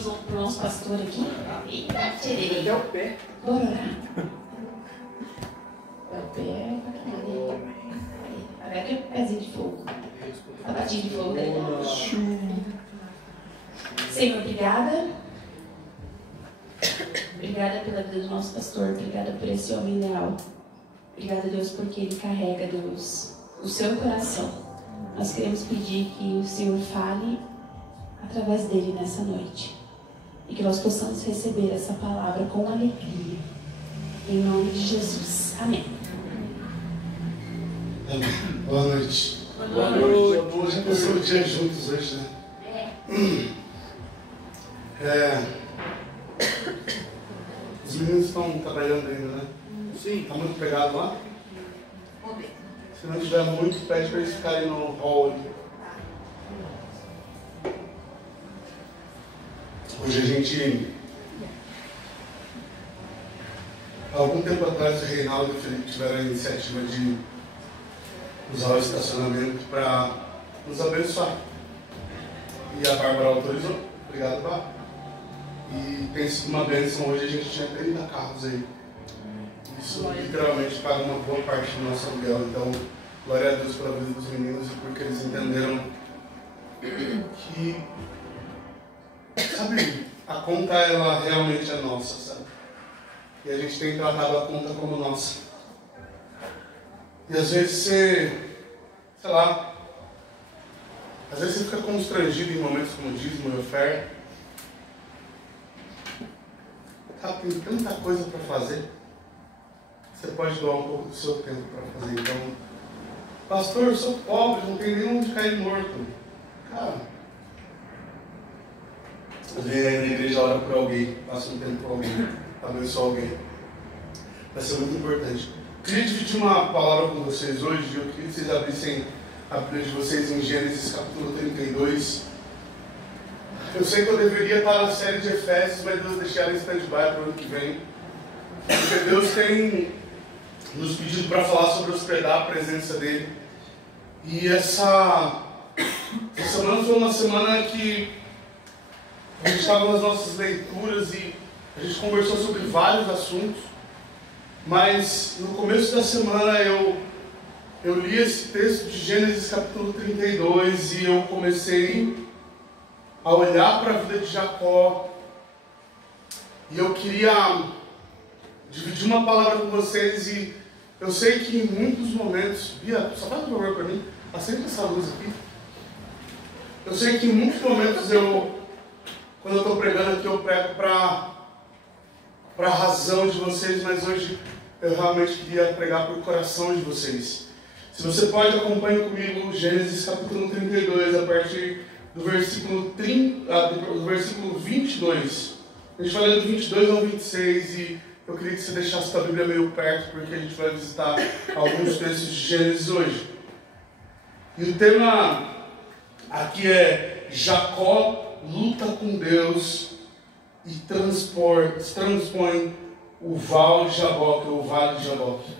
pro nosso pastor aqui. Eita, tirei. Até o pé. Bora orar. O pé. Agora que é o pezinho de fogo. A patinha de fogo dele. Senhor, obrigada. Obrigada pela vida do nosso pastor. Obrigada por esse homem leal. Obrigada, Deus, porque ele carrega, Deus, o seu coração. Nós queremos pedir que o Senhor fale através dele nessa noite. E que nós possamos receber essa palavra com alegria. Em nome de Jesus. Amém. Amém. Boa noite. Boa noite. A gente passou o dia juntos hoje, né? Os meninos estão trabalhando ainda, né? Sim. Está muito pegado lá? Se não tiver muito, pede para eles ficarem no hall ali. Hoje a gente... Há algum tempo atrás o Reinaldo e o Felipe tiveram a iniciativa de usar o estacionamento para nos abençoar. E a Bárbara autorizou. Obrigado, Bárbara. E tem sido uma bênção. Hoje a gente tinha 30 carros aí. Isso literalmente paga uma boa parte do nosso aluguel. Então, glória a Deus pela vida dos meninos e porque eles entenderam que, sabe, a conta ela realmente é nossa, sabe? E a gente tem tratado a conta como nossa. E às vezes você, sei lá, às vezes você fica constrangido em momentos como dízimo e oferta. Cara, tem tanta coisa para fazer. Você pode doar um pouco do seu tempo para fazer. Então, pastor, eu sou pobre, não tenho nem onde cair morto. Cara, vem aí na igreja, ora por alguém, passa um tempo com alguém, abençoa alguém. Vai ser muito importante. Eu queria dividir uma palavra com vocês hoje. Eu queria que vocês abrissem a Bíblia de vocês em Gênesis capítulo 32. Eu sei que eu deveria estar na série de Efésios, mas Deus deixar ela em stand-by para o ano que vem. Porque Deus tem nos pedido para falar sobre hospedar a presença dele. E essa semana foi uma semana que a gente estava nas nossas leituras e a gente conversou sobre vários assuntos. Mas no começo da semana eu li esse texto de Gênesis capítulo 32 e eu comecei a olhar para a vida de Jacó. E eu queria dividir uma palavra com vocês e eu sei que em muitos momentos... Bia, só faz um favor para mim, acende essa luz aqui. Eu sei que em muitos momentos quando eu estou pregando aqui, eu prego para a razão de vocês, mas hoje eu realmente queria pregar para o coração de vocês. Se você pode, acompanhe comigo Gênesis capítulo 32, a partir do versículo 22. A gente vai ler do 22 ao 26 e eu queria que você deixasse a Bíblia meio perto, porque a gente vai visitar alguns textos de Gênesis hoje. E o tema aqui é Jacó luta com Deus e transpõe o Vale de Jaboque, ou Vale de Jaboque.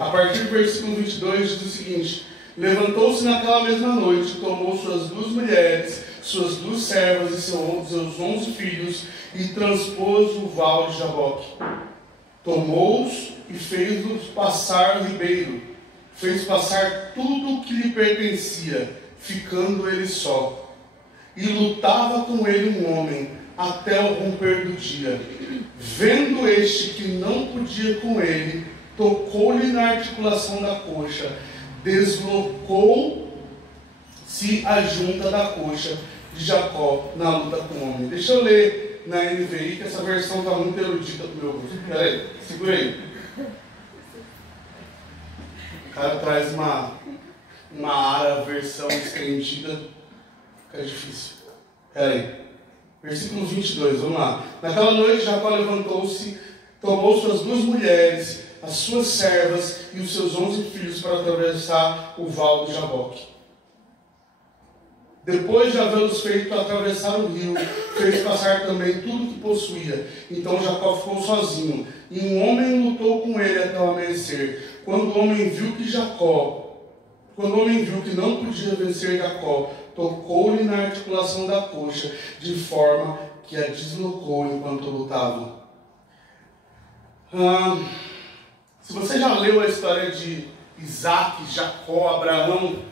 A partir do versículo 22 diz o seguinte: levantou-se naquela mesma noite, tomou suas 2 mulheres, suas 2 servas e seus 11 filhos, e transpôs o Vale de Jaboque. Tomou-os e fez-os passar o ribeiro, fez passar tudo o que lhe pertencia, ficando ele só. E lutava com ele um homem, até o romper do dia. Vendo este que não podia com ele, tocou-lhe na articulação da coxa, deslocou-se a junta da coxa de Jacó na luta com o homem. Deixa eu ler na NVI, que essa versão está muito erudita do meu gosto. Peraí, segura aí. O cara traz uma ara, versão estendida, fica difícil. Peraí. Versículo 22, vamos lá. Naquela noite Jacó levantou-se, tomou suas 2 mulheres, as suas servas e os seus 11 filhos para atravessar o Vale de Jaboque. Depois de havê-los feito atravessar o rio, fez passar também tudo que possuía. Então Jacó ficou sozinho, e um homem lutou com ele até o amanhecer. Quando o homem viu que não podia vencer Jacó, tocou-lhe na articulação da coxa, de forma que a deslocou enquanto lutavam. Se você já leu a história de Isaac, Jacó, Abraão,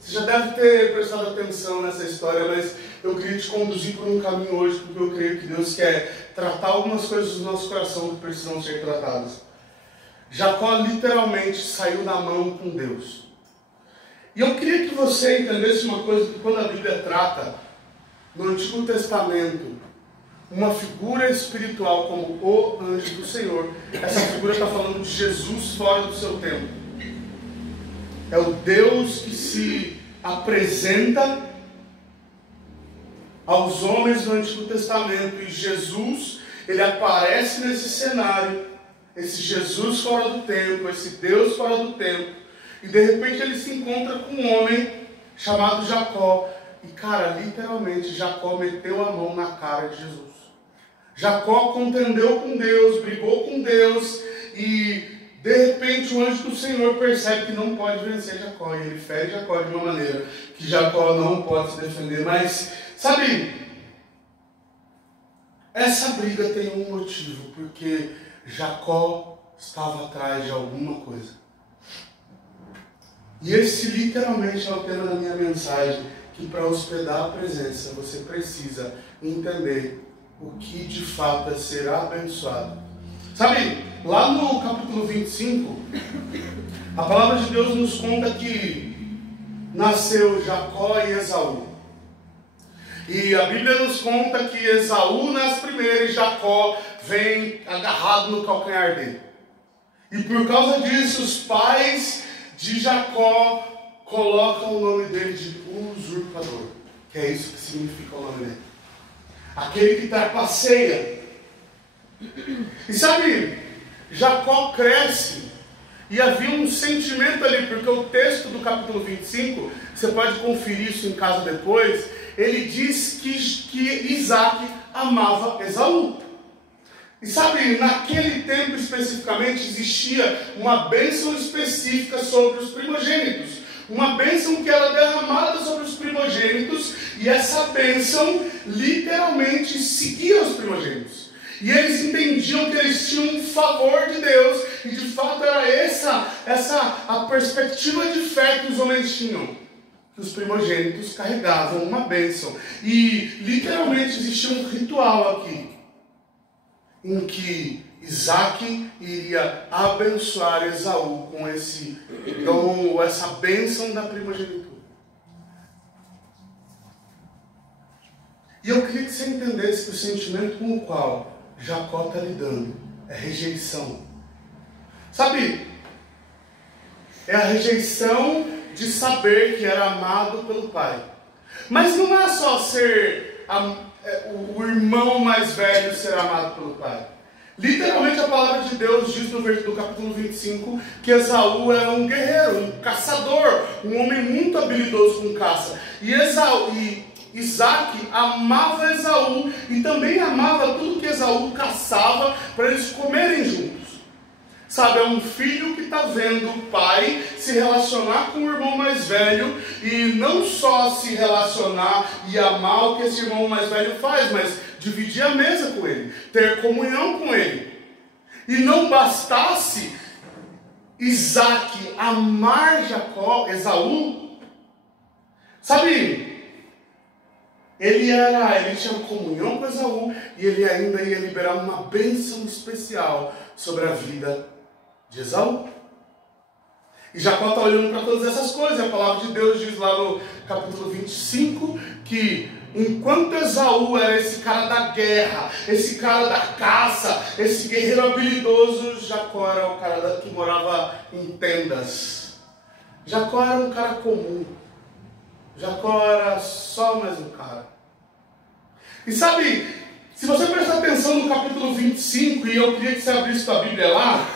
você já deve ter prestado atenção nessa história, mas eu queria te conduzir por um caminho hoje, porque eu creio que Deus quer tratar algumas coisas do nosso coração que precisam ser tratadas. Jacó literalmente saiu da mão com Deus. E eu queria que você entendesse uma coisa, que quando a Bíblia trata, no Antigo Testamento, uma figura espiritual como o anjo do Senhor, essa figura está falando de Jesus fora do seu tempo. É o Deus que se apresenta aos homens do Antigo Testamento, e Jesus, ele aparece nesse cenário, esse Jesus fora do tempo, esse Deus fora do tempo, e de repente ele se encontra com um homem chamado Jacó, e cara, literalmente Jacó meteu a mão na cara de Jesus. Jacó contendeu com Deus, brigou com Deus, e de repente o anjo do Senhor percebe que não pode vencer Jacó, e ele fere Jacó de uma maneira que Jacó não pode se defender. Mas, sabe, essa briga tem um motivo, porque Jacó estava atrás de alguma coisa. E esse literalmente é o tema da minha mensagem, que para hospedar a presença você precisa entender o que de fato é ser abençoado. Sabe, lá no capítulo 25, a palavra de Deus nos conta que nasceu Jacó e Esaú. E a Bíblia nos conta que Esaú nasce primeiro e Jacó vem agarrado no calcanhar dele. E por causa disso, os pais de Jacó colocam o nome dele de usurpador, que é isso que significa o nome dele. Aquele que trapaceia. E sabe, Jacó cresce, e havia um sentimento ali, porque o texto do capítulo 25, você pode conferir isso em casa depois, ele diz que Isaac amava Esaú. E sabe, naquele tempo especificamente existia uma bênção específica sobre os primogênitos. Uma bênção que era derramada sobre os primogênitos, e essa bênção literalmente seguia os primogênitos. E eles entendiam que eles tinham um favor de Deus, e de fato era essa a perspectiva de fé que os homens tinham. Que os primogênitos carregavam uma bênção. E literalmente existia um ritual aqui, em que Isaac iria abençoar Esaú com esse dom, ou essa bênção da primogenitura. E eu queria que você entendesse que o sentimento com o qual Jacó está lidando é rejeição. Sabe, é a rejeição de saber que era amado pelo pai. Mas não é só ser o irmão mais velho ser amado pelo pai. Literalmente a palavra de Deus diz no capítulo 25 que Esaú era um guerreiro, um caçador, um homem muito habilidoso com caça. E Isaac amava Esaú e também amava tudo que Esaú caçava para eles comerem juntos. Sabe, é um filho que está vendo o pai se relacionar com o irmão mais velho, e não só se relacionar e amar o que esse irmão mais velho faz, mas dividir a mesa com ele, ter comunhão com ele. E não bastasse Isaac amar Esaú, sabe, ele tinha comunhão com Esaú, e ele ainda ia liberar uma bênção especial sobre a vida de Esaú. E Jacó está olhando para todas essas coisas. A palavra de Deus diz lá no capítulo 25 que enquanto Esaú era esse cara da guerra, esse cara da caça, esse guerreiro habilidoso, Jacó era o cara que morava em tendas. Jacó era um cara comum. Jacó era só mais um cara. E sabe, se você prestar atenção no capítulo 25, e eu queria que você abrisse sua Bíblia lá,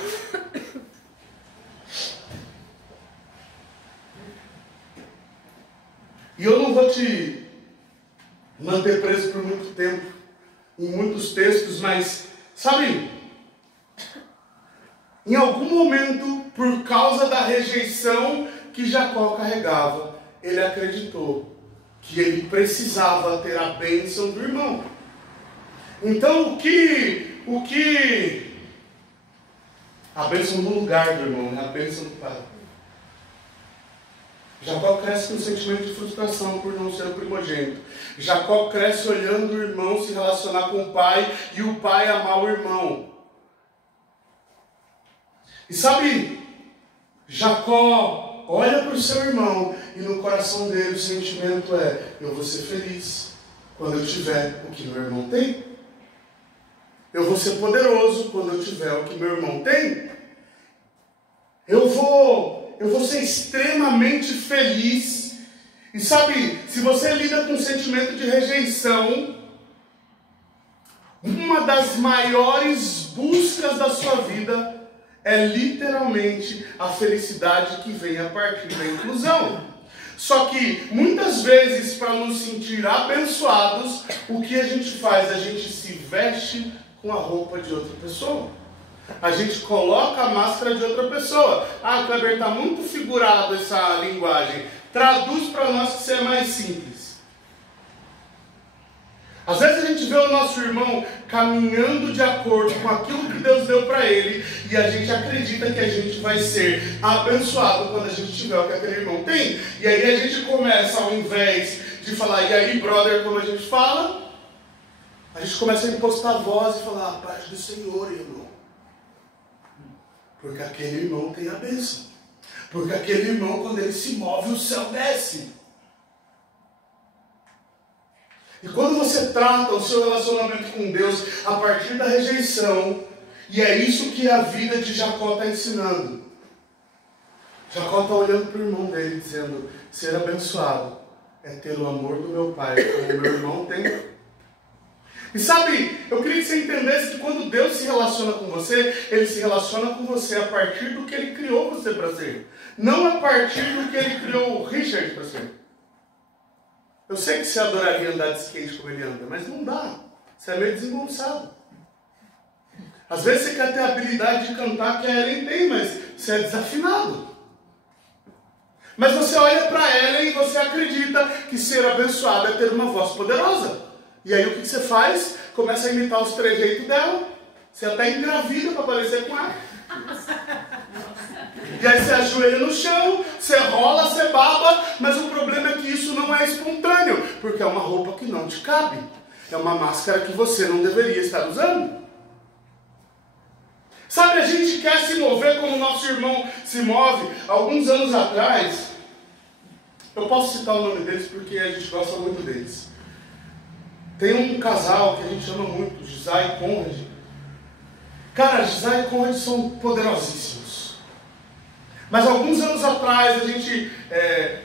e eu não vou te manter preso por muito tempo em muitos textos, mas, sabe, em algum momento, por causa da rejeição que Jacó carregava, ele acreditou que ele precisava ter a bênção do irmão. Então, o que a bênção do lugar do irmão, né? A bênção do pai. Jacó cresce com um sentimento de frustração por não ser o primogênito. Jacó cresce olhando o irmão se relacionar com o pai e o pai amar o irmão. E sabe, Jacó olha para o seu irmão e no coração dele o sentimento é: eu vou ser feliz quando eu tiver o que meu irmão tem. Eu vou ser poderoso quando eu tiver o que meu irmão tem. Eu vou ser extremamente feliz. E sabe, se você lida com um sentimento de rejeição, uma das maiores buscas da sua vida é literalmente a felicidade que vem a partir da inclusão. Só que muitas vezes, para nos sentir abençoados, o que a gente faz? A gente se veste com a roupa de outra pessoa. A gente coloca a máscara de outra pessoa. Ah, Kleber, está muito figurado essa linguagem. Traduz para nós que isso é mais simples. Às vezes a gente vê o nosso irmão caminhando de acordo com aquilo que Deus deu para ele e a gente acredita que a gente vai ser abençoado quando a gente tiver o que aquele irmão tem. E aí a gente começa, ao invés de falar, e aí, brother, como a gente fala, a gente começa a impostar a voz e falar, a paz do Senhor, irmão. Porque aquele irmão tem a bênção. Porque aquele irmão, quando ele se move, o céu desce. E quando você trata o seu relacionamento com Deus a partir da rejeição, e é isso que a vida de Jacó está ensinando. Jacó está olhando para o irmão dele, dizendo, ser abençoado é ter o amor do meu pai, como o meu irmão tem. E sabe, eu queria que você entendesse que quando Deus se relaciona com você, Ele se relaciona com você a partir do que Ele criou você para ser. Não a partir do que Ele criou o Richard para ser. Eu sei que você adoraria andar de skate como ele anda, mas não dá. Você é meio desengonçado. Às vezes você quer ter a habilidade de cantar que a Ellen tem, mas você é desafinado. Mas você olha para Ellen e você acredita que ser abençoado é ter uma voz poderosa. E aí o que você faz? Começa a imitar os trejeitos dela. Você até engravida para parecer com ela. E aí você ajoelha no chão, você rola, você baba, mas o problema é que isso não é espontâneo, porque é uma roupa que não te cabe. É uma máscara que você não deveria estar usando. Sabe, a gente quer se mover como o nosso irmão se move. Alguns anos atrás, eu posso citar o nome deles porque a gente gosta muito deles. Tem um casal que a gente ama muito, Gisai e Conrad. Cara, Gisai e Conrad são poderosíssimos. Mas alguns anos atrás a gente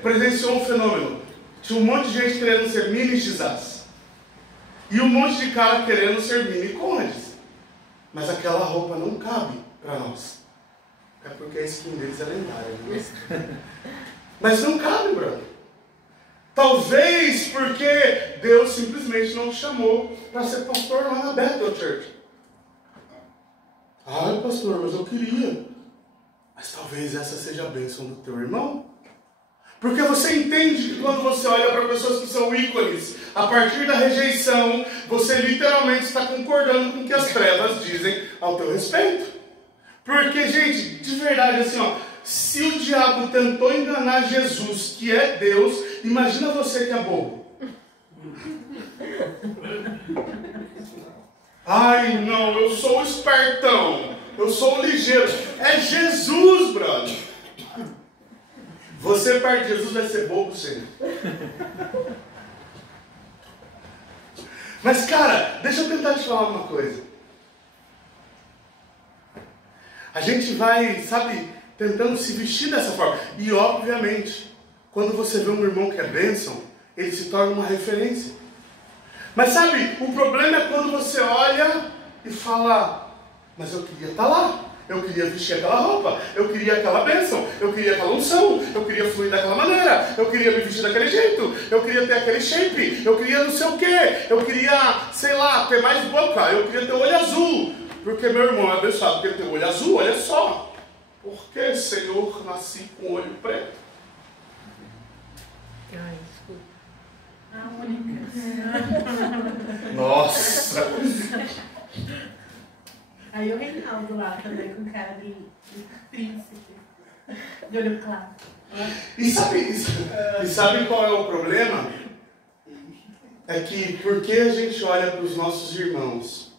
presenciou um fenômeno. Tinha um monte de gente querendo ser mini Gisás. E um monte de cara querendo ser mini Conrads. Mas aquela roupa não cabe para nós. É porque a skin deles é lendária. Né? Mas não cabe, brother. Talvez porque Deus simplesmente não te chamou para ser pastor lá na Bethel Church. Ah, pastor, mas eu queria. Mas talvez essa seja a bênção do teu irmão. Porque você entende que quando você olha para pessoas que são ícones, a partir da rejeição, você literalmente está concordando com o que as trevas dizem ao teu respeito. Porque, gente, de verdade, assim, ó, se o diabo tentou enganar Jesus, que é Deus, imagina você que é bobo. Ai, não, eu sou espertão. Eu sou ligeiro. É Jesus, brother. Você perto de Jesus vai ser bobo sempre. Mas, cara, deixa eu tentar te falar uma coisa. A gente vai, sabe, tentando se vestir dessa forma. E, obviamente, quando você vê um irmão que é bênção, ele se torna uma referência. Mas, sabe, o problema é quando você olha e fala... Mas eu queria estar lá, eu queria vestir aquela roupa, eu queria aquela bênção, eu queria aquela unção, eu queria fluir daquela maneira, eu queria me vestir daquele jeito, eu queria ter aquele shape, eu queria não sei o quê, eu queria, sei lá, ter mais boca, eu queria ter olho azul, porque meu irmão é abençoado, porque ele tem olho azul, olha só. Por que, Senhor, nasci com olho preto? Ai, desculpa. A única. Nossa! Aí o Reinaldo lá também, com cara de príncipe. De olho claro. E sabe qual é o problema? É que porque a gente olha para os nossos irmãos,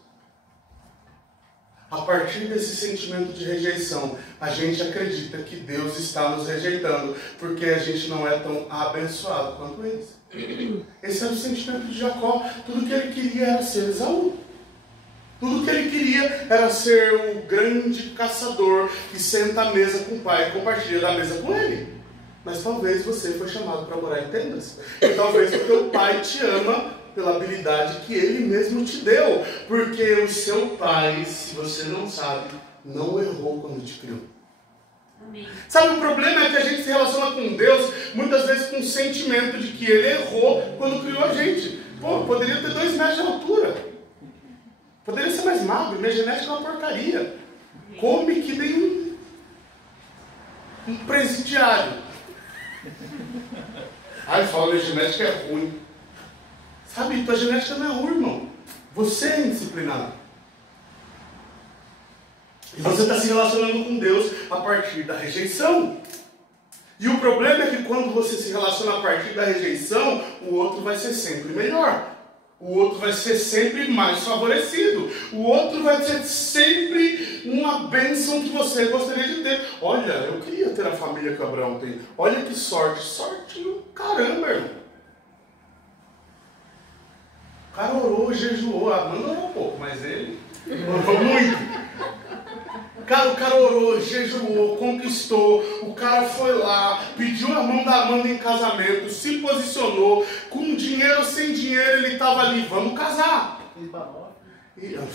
a partir desse sentimento de rejeição, a gente acredita que Deus está nos rejeitando, porque a gente não é tão abençoado quanto eles. Esse era o sentimento de Jacó. Tudo que ele queria era ser Esaú. Tudo que ele queria era ser o grande caçador que senta à mesa com o pai e compartilha da mesa com ele. Mas talvez você foi chamado para morar em tendas. E talvez o teu pai te ama pela habilidade que ele mesmo te deu. Porque o seu pai, se você não sabe, não errou quando te criou. Amém. Sabe, o problema é que a gente se relaciona com Deus muitas vezes com o sentimento de que ele errou quando criou a gente. Pô, poderia ter 2 metros de altura. Poderia ser mais magro. Minha genética é uma porcaria. Come que nem um presidiário. Aí fala, minha genética é ruim. Sabe, tua genética não é ruim, irmão. Você é indisciplinado. E você está se relacionando com Deus a partir da rejeição. E o problema é que quando você se relaciona a partir da rejeição, o outro vai ser sempre melhor. O outro vai ser sempre mais favorecido. O outro vai ser sempre uma bênção que você gostaria de ter. Olha, eu queria ter a família que Abraão tem. Olha que sorte. Sorte do caramba, irmão. O cara orou, jejuou. A Amanda orou um pouco, mas ele orou muito. O cara orou, jejuou, conquistou, o cara foi lá, pediu a mão da Amanda em casamento, se posicionou, com dinheiro ou sem dinheiro ele estava ali, vamos casar.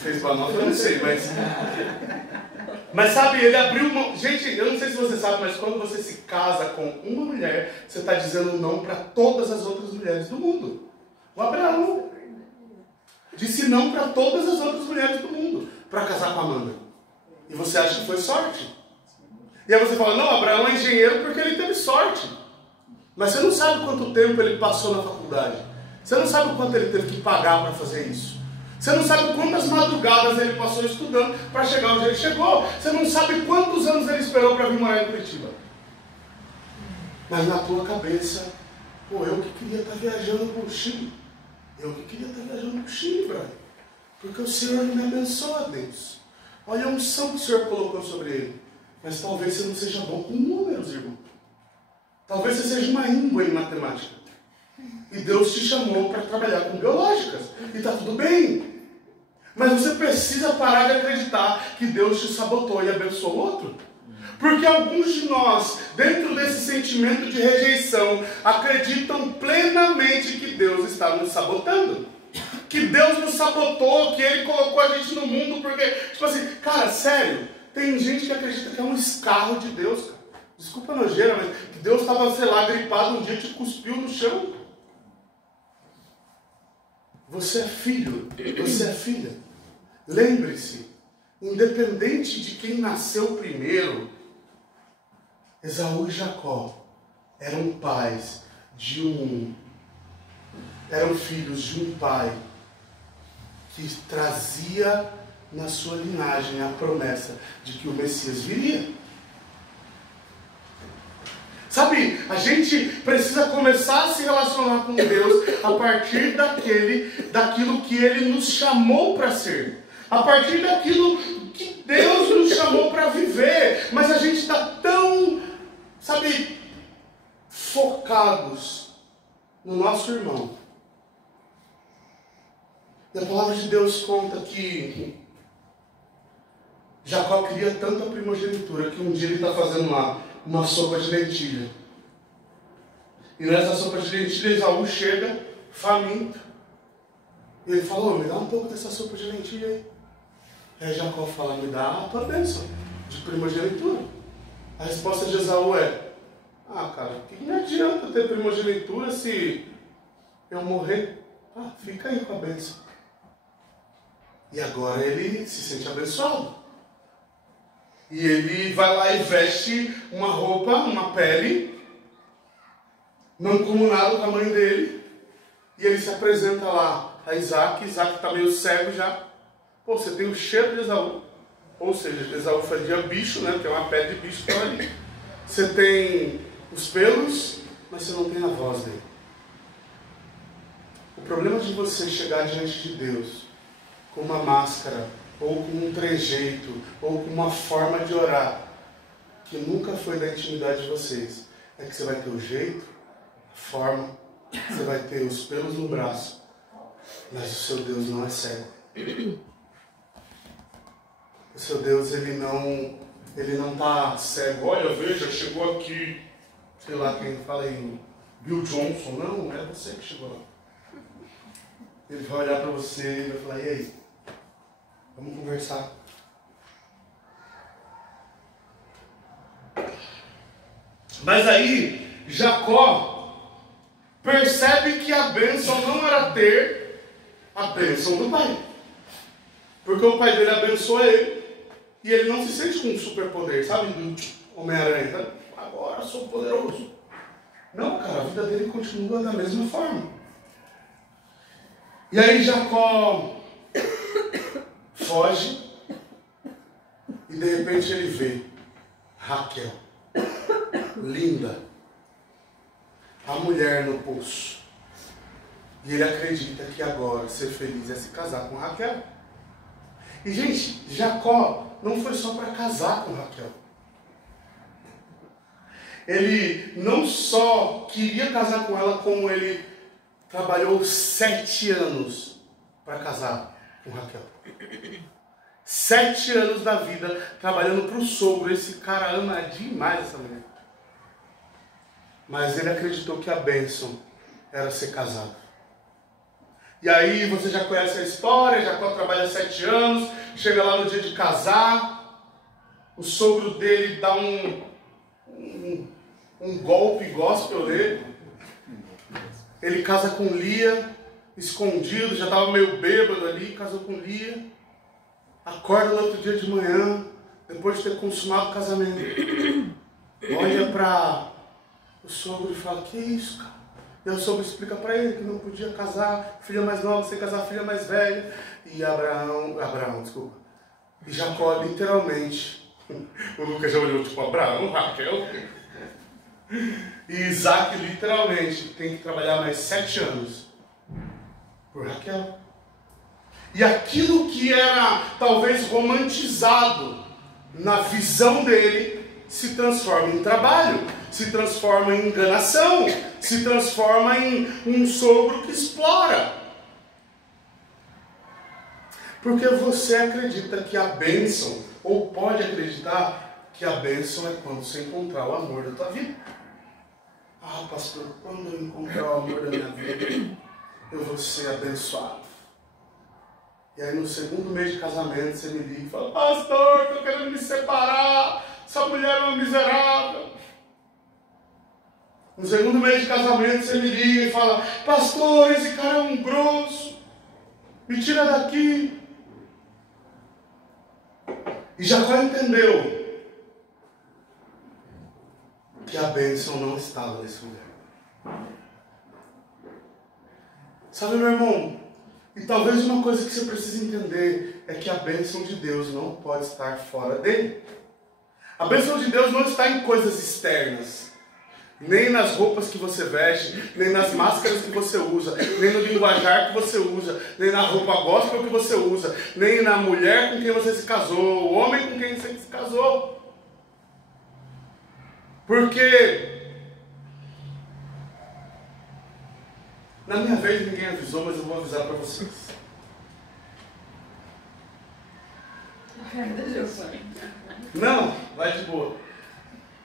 Fez banoffee, eu não sei, mas... Mas sabe, ele abriu mão... Gente, eu não sei se você sabe, mas quando você se casa com uma mulher, você está dizendo não para todas as outras mulheres do mundo. O Abraão disse não para todas as outras mulheres do mundo, para casar com a Amanda. E você acha que foi sorte? E aí você fala, não, Abraão é engenheiro porque ele teve sorte. Mas você não sabe quanto tempo ele passou na faculdade. Você não sabe quanto ele teve que pagar para fazer isso. Você não sabe quantas madrugadas ele passou estudando para chegar onde ele chegou. Você não sabe quantos anos ele esperou para vir morar em Curitiba. Mas na tua cabeça, pô, eu que queria estar viajando para o Chile. Eu que queria estar viajando para o Chile, brother. Porque o Senhor me abençoa, Deus. Olha a unção que o Senhor colocou sobre ele. Mas talvez você não seja bom com números, irmão. Talvez você seja uma íngua em matemática. E Deus te chamou para trabalhar com biológicas. E está tudo bem. Mas você precisa parar de acreditar que Deus te sabotou e abençoou o outro. Porque alguns de nós, dentro desse sentimento de rejeição, acreditam plenamente que Deus está nos sabotando. Que Deus nos sabotou, que Ele colocou a gente no mundo, porque, tipo assim, cara, sério, tem gente que acredita que é um escarro de Deus, cara. Desculpa a nojeira, mas que Deus estava, sei lá, gripado um dia e te cuspiu no chão. Você é filho, você é filha. Lembre-se, independente de quem nasceu primeiro, Esaú e Jacó eram pais eram filhos de um pai que trazia na sua linhagem a promessa de que o Messias viria. Sabe, a gente precisa começar a se relacionar com Deus a partir daquilo que Ele nos chamou para ser. A partir daquilo que Deus nos chamou para viver. Mas a gente está tão, sabe, focados no nosso irmão. E a palavra de Deus conta que Jacó queria tanto a primogenitura que um dia ele está fazendo lá uma sopa de lentilha. E nessa sopa de lentilha, Esaú chega faminto. E ele fala, me dá um pouco dessa sopa de lentilha aí. Aí Jacó fala, me dá a tua bênção de primogenitura. A resposta de Esaú é, cara, o que me adianta ter primogenitura se eu morrer? Fica aí com a bênção. E agora ele se sente abençoado. E ele vai lá e veste uma roupa, uma pele, não comunada com a mãe dele. E ele se apresenta lá a Isaac. Isaac está meio cego já. Pô, você tem o cheiro de Esaú. Ou seja, Esaú fazia bicho, né? Porque é uma pele de bicho que está ali. Você tem os pelos, mas você não tem a voz dele. O problema de você chegar diante de Deus com uma máscara, ou com um trejeito, ou com uma forma de orar, que nunca foi da intimidade de vocês, é que você vai ter o jeito, a forma, você vai ter os pelos no braço, mas o seu Deus não é cego. O seu Deus, ele não está cego. Olha, veja, chegou aqui, sei lá quem fala aí, Bill Johnson. Não, é você que chegou lá. Ele vai olhar para você e vai falar, e aí? Vamos conversar. Mas aí, Jacó percebe que a bênção não era ter a bênção do pai. Porque o pai dele abençoa ele e ele não se sente com um superpoder, sabe? Do Homem-Aranha. Agora sou poderoso. Não, cara, a vida dele continua da mesma forma. E aí Jacó foge e de repente ele vê Raquel, linda, a mulher no poço. E ele acredita que agora ser feliz é se casar com Raquel. E gente, Jacó não foi só para casar com Raquel. Ele não só queria casar com ela, como ele trabalhou 7 anos para casar com Raquel. 7 anos da vida trabalhando para o sogro. Esse cara ama demais essa mulher. Mas ele acreditou que a bênção era ser casado. E aí você já conhece a história. Jacó trabalha 7 anos, chega lá no dia de casar, o sogro dele dá um golpe gospel nele. Ele casa com Lia, escondido, já estava meio bêbado ali, casou com Lia. Acorda no outro dia de manhã, depois de ter consumado o casamento. Olha para o sogro e fala, que isso, cara? E o sogro explica para ele que não podia casar filha mais nova sem casar filha mais velha. E E Jacó literalmente, o Lucas já olhou tipo, Abraão, Raquel. E Isaac literalmente tem que trabalhar mais 7 anos por Raquel. E aquilo que era talvez romantizado na visão dele se transforma em trabalho, se transforma em enganação, se transforma em um sogro que explora. Porque você acredita que a bênção, ou pode acreditar que a bênção é quando você encontrar o amor da tua vida. Ah, pastor, quando eu encontrar o amor da minha vida, eu vou ser abençoado. E aí no segundo mês de casamento você me liga e fala, pastor, estou querendo me separar, essa mulher é uma miserável. No segundo mês de casamento você me liga e fala, pastor, esse cara é um grosso, me tira daqui. E Jacó entendeu que a bênção não estava nesse lugar. Sabe, meu irmão? E talvez uma coisa que você precisa entender é que a bênção de Deus não pode estar fora dele. A bênção de Deus não está em coisas externas. Nem nas roupas que você veste, nem nas máscaras que você usa, nem no linguajar que você usa, nem na roupa gospel que você usa, nem na mulher com quem você se casou, o homem com quem você se casou. Porque na minha vez ninguém avisou, mas eu vou avisar para vocês. Não, vai de boa.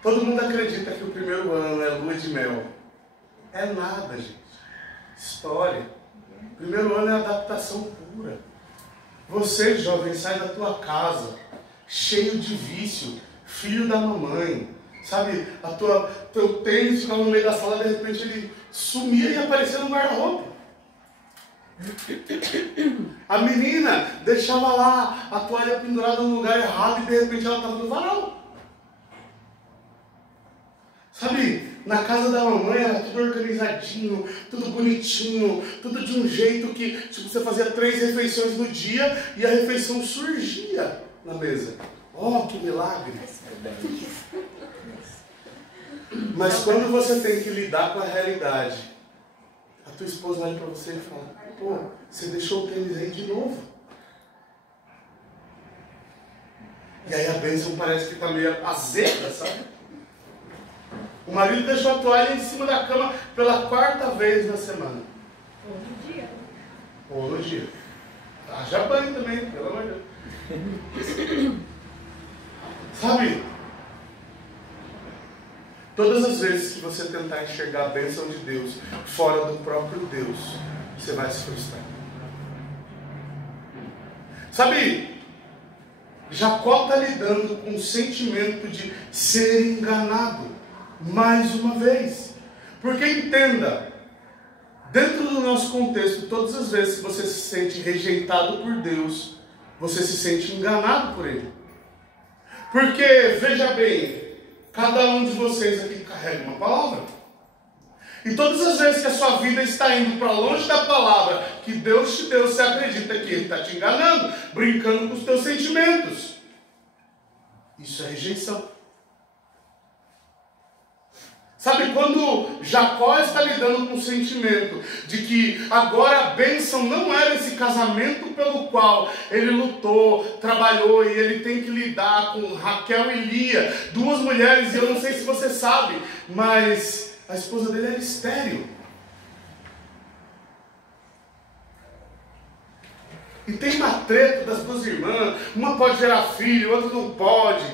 Todo mundo acredita que o primeiro ano é lua de mel. É nada, gente. História. O primeiro ano é adaptação pura. Você, jovem, sai da tua casa cheio de vício, filho da mamãe. Sabe, teu tênis ficava no meio da sala, de repente ele sumia e aparecia no guarda-roupa. A menina deixava lá a toalha pendurada no lugar errado e de repente ela estava no varal. Sabe, na casa da mamãe era tudo organizadinho, tudo bonitinho, tudo de um jeito que tipo, você fazia 3 refeições no dia e a refeição surgia na mesa. Oh, que milagre! Mas quando você tem que lidar com a realidade, a tua esposa olha para você e fala, pô, você deixou o tênis aí de novo. E aí a bênção parece que está meio azeda, sabe? O marido deixou a toalha em cima da cama pela 4ª vez na semana. Ou no dia. Ou no dia. Haja banho também, pelo amor de Deus. Sabe? Todas as vezes que você tentar enxergar a bênção de Deus fora do próprio Deus, você vai se frustrar. Sabe? Jacó está lidando com o sentimento de ser enganado mais uma vez. Porque entenda, dentro do nosso contexto, todas as vezes que você se sente rejeitado por Deus, você se sente enganado por Ele. Porque, veja bem, cada um de vocês aqui carrega uma palavra. E todas as vezes que a sua vida está indo para longe da palavra que Deus te deu, você acredita que Ele está te enganando, brincando com os teus sentimentos. Isso é rejeição. Sabe, quando Jacó está lidando com o sentimento de que agora a bênção não era esse casamento pelo qual ele lutou, trabalhou, e ele tem que lidar com Raquel e Lia, 2 mulheres, e eu não sei se você sabe, mas a esposa dele era estéril. E tem uma treta das 2 irmãs, uma pode gerar filho, outra não pode.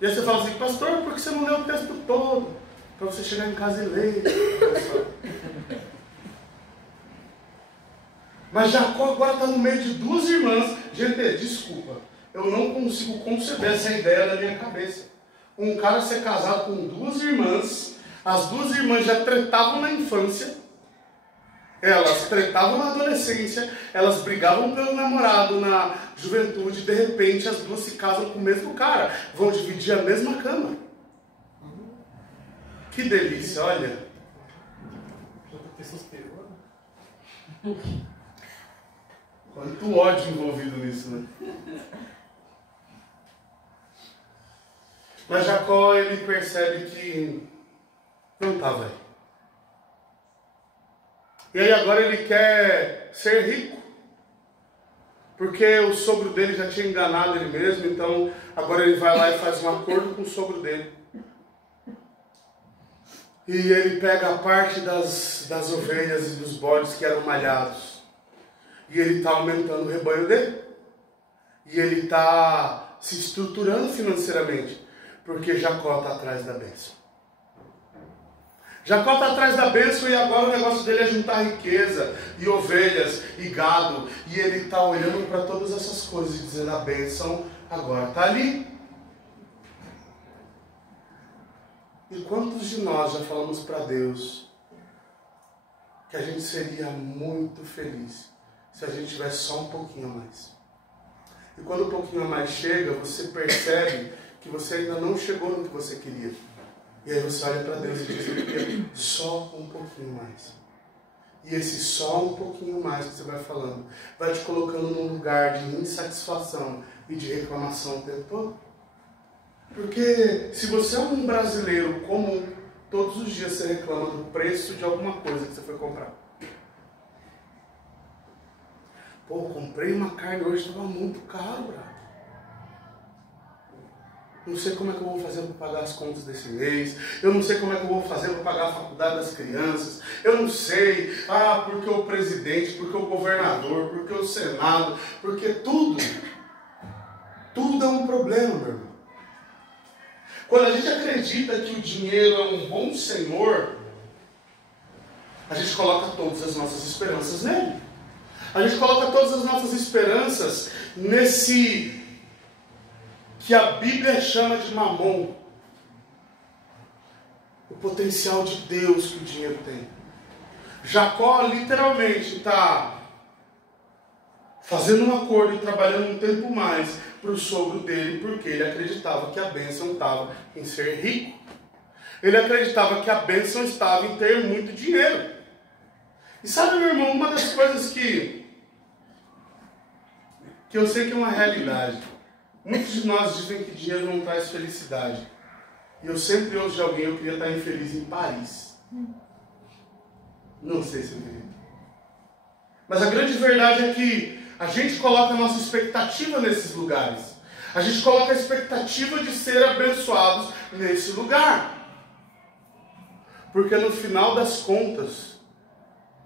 E aí você fala assim, pastor, por que você não leu o texto todo? Para você chegar em casa e ler. Mas Jacó agora está no meio de 2 irmãs. Gente, desculpa, eu não consigo conceber essa ideia na minha cabeça. Um cara ser casado com 2 irmãs, as 2 irmãs já tretavam na infância, elas tretavam na adolescência, elas brigavam pelo namorado na juventude, de repente as 2 se casam com o mesmo cara, vão dividir a mesma cama. Que delícia, olha. Quanto ódio envolvido nisso, né? Mas Jacó, ele percebe que não está velho. E aí agora ele quer ser rico. Porque o sogro dele já tinha enganado ele mesmo, então agora ele vai lá e faz um acordo com o sogro dele. E ele pega a parte das ovelhas e dos bodes que eram malhados. E ele está aumentando o rebanho dele. E ele está se estruturando financeiramente. Porque Jacó está atrás da bênção. Jacó está atrás da bênção e agora o negócio dele é juntar riqueza e ovelhas e gado. E ele está olhando para todas essas coisas e dizendo, a bênção agora está ali. E quantos de nós já falamos para Deus que a gente seria muito feliz se a gente tivesse só um pouquinho a mais? E quando um pouquinho a mais chega, você percebe que você ainda não chegou no que você queria. E aí você olha para Deus e diz, eu queria só um pouquinho mais. E esse só um pouquinho mais que você vai falando, vai te colocando num lugar de insatisfação e de reclamação o tempo todo. Porque se você é um brasileiro comum, todos os dias você reclama do preço de alguma coisa que você foi comprar. Pô, comprei uma carne hoje, estava muito caro, bravo. Não sei como é que eu vou fazer para pagar as contas desse mês. Eu não sei como é que eu vou fazer para pagar a faculdade das crianças. Eu não sei, porque o presidente, porque o governador, porque o Senado, porque tudo é um problema, meu irmão. Quando a gente acredita que o dinheiro é um bom senhor, a gente coloca todas as nossas esperanças nele. A gente coloca todas as nossas esperanças nesse que a Bíblia chama de mamon. O potencial de Deus que o dinheiro tem. Jacó literalmente está fazendo um acordo e trabalhando um tempo mais para o sogro dele, porque ele acreditava que a bênção estava em ser rico. Ele acreditava que a bênção estava em ter muito dinheiro. E sabe, meu irmão, uma das coisas que eu sei que é uma realidade. Muitos de nós dizem que dinheiro não traz felicidade. E eu sempre ouço de alguém, eu queria estar infeliz em Paris. Não sei se eu queria. Mas a grande verdade é que a gente coloca a nossa expectativa nesses lugares. A gente coloca a expectativa de ser abençoados nesse lugar. Porque no final das contas,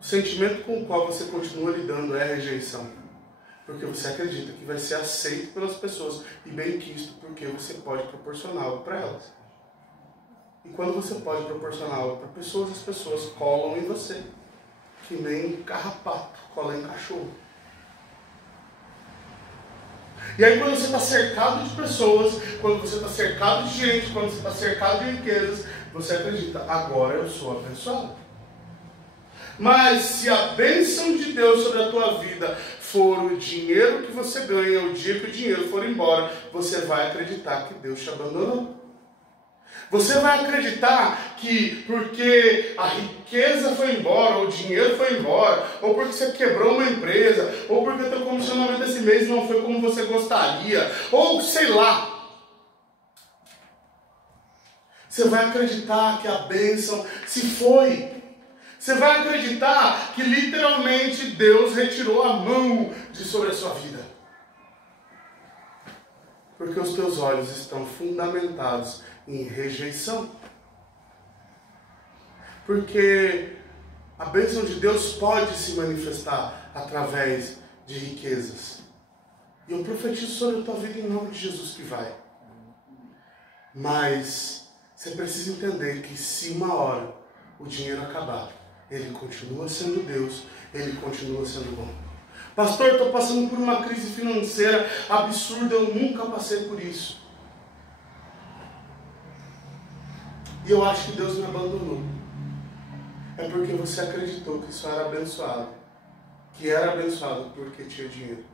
o sentimento com o qual você continua lidando é a rejeição. Porque você acredita que vai ser aceito pelas pessoas e bem quisto porque você pode proporcionar algo para elas. E quando você pode proporcionar algo para pessoas, as pessoas colam em você. Que nem carrapato cola em cachorro. E aí quando você está cercado de pessoas, quando você está cercado de gente, quando você está cercado de riquezas, você acredita, agora eu sou abençoado. Mas se a bênção de Deus sobre a tua vida for o dinheiro que você ganha, o dia que o dinheiro for embora, você vai acreditar que Deus te abandonou. Você vai acreditar que porque a riqueza foi embora, ou o dinheiro foi embora, ou porque você quebrou uma empresa, ou porque o teu comissionamento desse mês não foi como você gostaria, ou sei lá. Você vai acreditar que a bênção se foi. Você vai acreditar que literalmente Deus retirou a mão de sobre a sua vida. Porque os teus olhos estão fundamentados em rejeição. Porque a bênção de Deus pode se manifestar através de riquezas. E eu profetizo sobre a tua vida em nome de Jesus que vai. Mas você precisa entender que se uma hora o dinheiro acabar, ele continua sendo Deus, ele continua sendo bom. Pastor, estou passando por uma crise financeira absurda, eu nunca passei por isso. E eu acho que Deus me abandonou. É porque você acreditou que só era abençoado. Que era abençoado porque tinha dinheiro.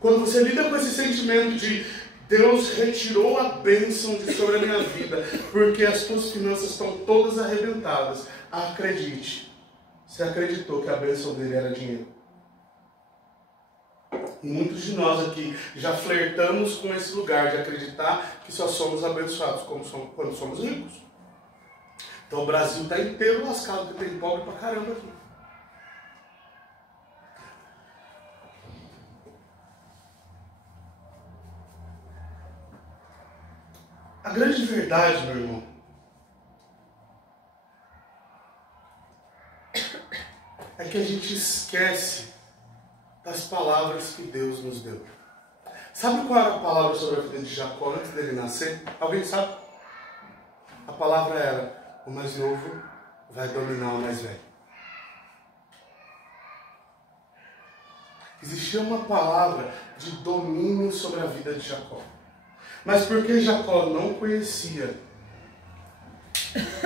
Quando você lida com esse sentimento de Deus retirou a bênção de sobre a minha vida, porque as tuas finanças estão todas arrebentadas, acredite, você acreditou que a bênção dele era dinheiro. E muitos de nós aqui já flertamos com esse lugar de acreditar que só somos abençoados quando somos ricos. Então o Brasil está inteiro lascado, porque tem pobre pra caramba aqui. A grande verdade, meu irmão, é que a gente esquece das palavras que Deus nos deu. Sabe qual era a palavra sobre a vida de Jacó antes dele nascer? Alguém sabe? A palavra era: o mais novo vai dominar o mais velho. Existia uma palavra de domínio sobre a vida de Jacó. Mas porque Jacó não conhecia,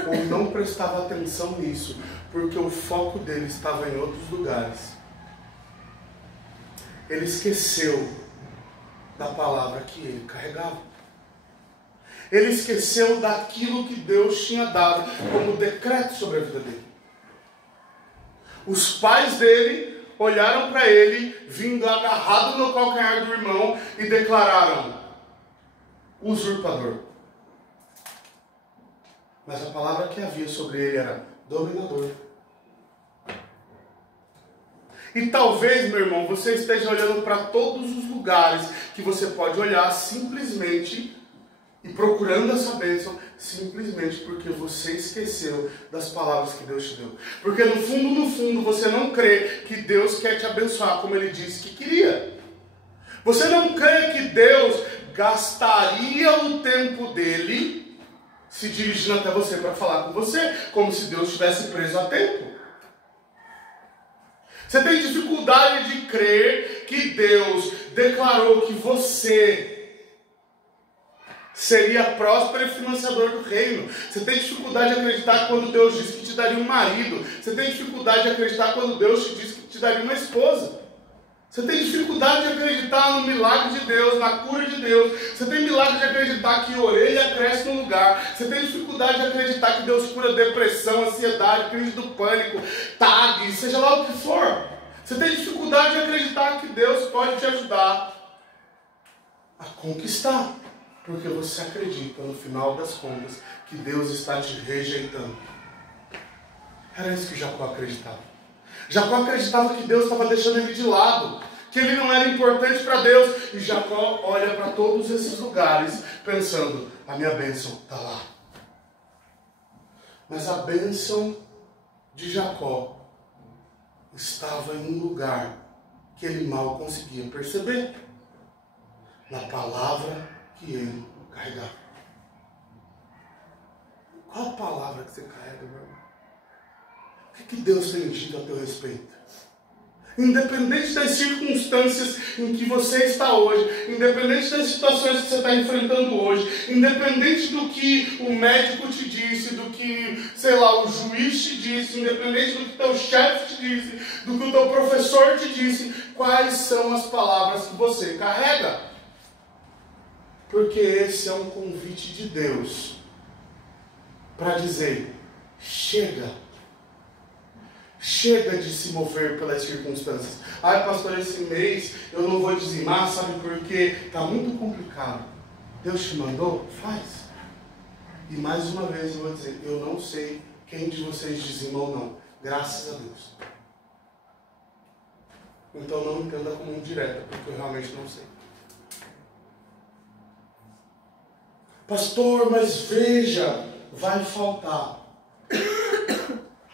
ou não prestava atenção nisso, porque o foco dele estava em outros lugares, ele esqueceu da palavra que ele carregava. Ele esqueceu daquilo que Deus tinha dado como decreto sobre a vida dele. Os pais dele olharam para ele, vindo agarrado no calcanhar do irmão, e declararam: usurpador. Mas a palavra que havia sobre ele era dominador. E talvez, meu irmão, você esteja olhando para todos os lugares que você pode olhar simplesmente e procurando essa bênção, simplesmente porque você esqueceu das palavras que Deus te deu. Porque no fundo, você não crê que Deus quer te abençoar como Ele disse que queria. Você não crê que Deus gastaria o tempo dele se dirigindo até você para falar com você, como se Deus estivesse preso a tempo. Você tem dificuldade de crer que Deus declarou que você seria próspero e financiador do reino. Você tem dificuldade de acreditar quando Deus disse que te daria um marido. Você tem dificuldade de acreditar quando Deus te disse que te daria uma esposa. Você tem dificuldade de acreditar no milagre de Deus, na cura de Deus. Você tem milagre de acreditar que a orelha cresce no lugar. Você tem dificuldade de acreditar que Deus cura depressão, ansiedade, crise do pânico, TAG, seja lá o que for. Você tem dificuldade de acreditar que Deus pode te ajudar a conquistar. Porque você acredita, no final das contas, que Deus está te rejeitando. Era isso que Jacó acreditava. Jacó acreditava que Deus estava deixando ele de lado, que ele não era importante para Deus. E Jacó olha para todos esses lugares pensando, a minha bênção está lá. Mas a bênção de Jacó estava em um lugar que ele mal conseguia perceber. Na palavra que ele carregava. Qual a palavra que você carrega, meu irmão? O que Deus tem dito a teu respeito? Independente das circunstâncias em que você está hoje, independente das situações que você está enfrentando hoje, independente do que o médico te disse, do que, sei lá, o juiz te disse, independente do que o teu chefe te disse, do que o teu professor te disse, quais são as palavras que você carrega? Porque esse é um convite de Deus para dizer, chega. Chega de se mover pelas circunstâncias. Ai, pastor, esse mês eu não vou dizimar, sabe por quê? Está muito complicado. Deus te mandou? Faz. E mais uma vez eu vou dizer, eu não sei quem de vocês dizima ou não. Graças a Deus. Então não entenda como indireta, porque eu realmente não sei. Pastor, mas veja, vai faltar.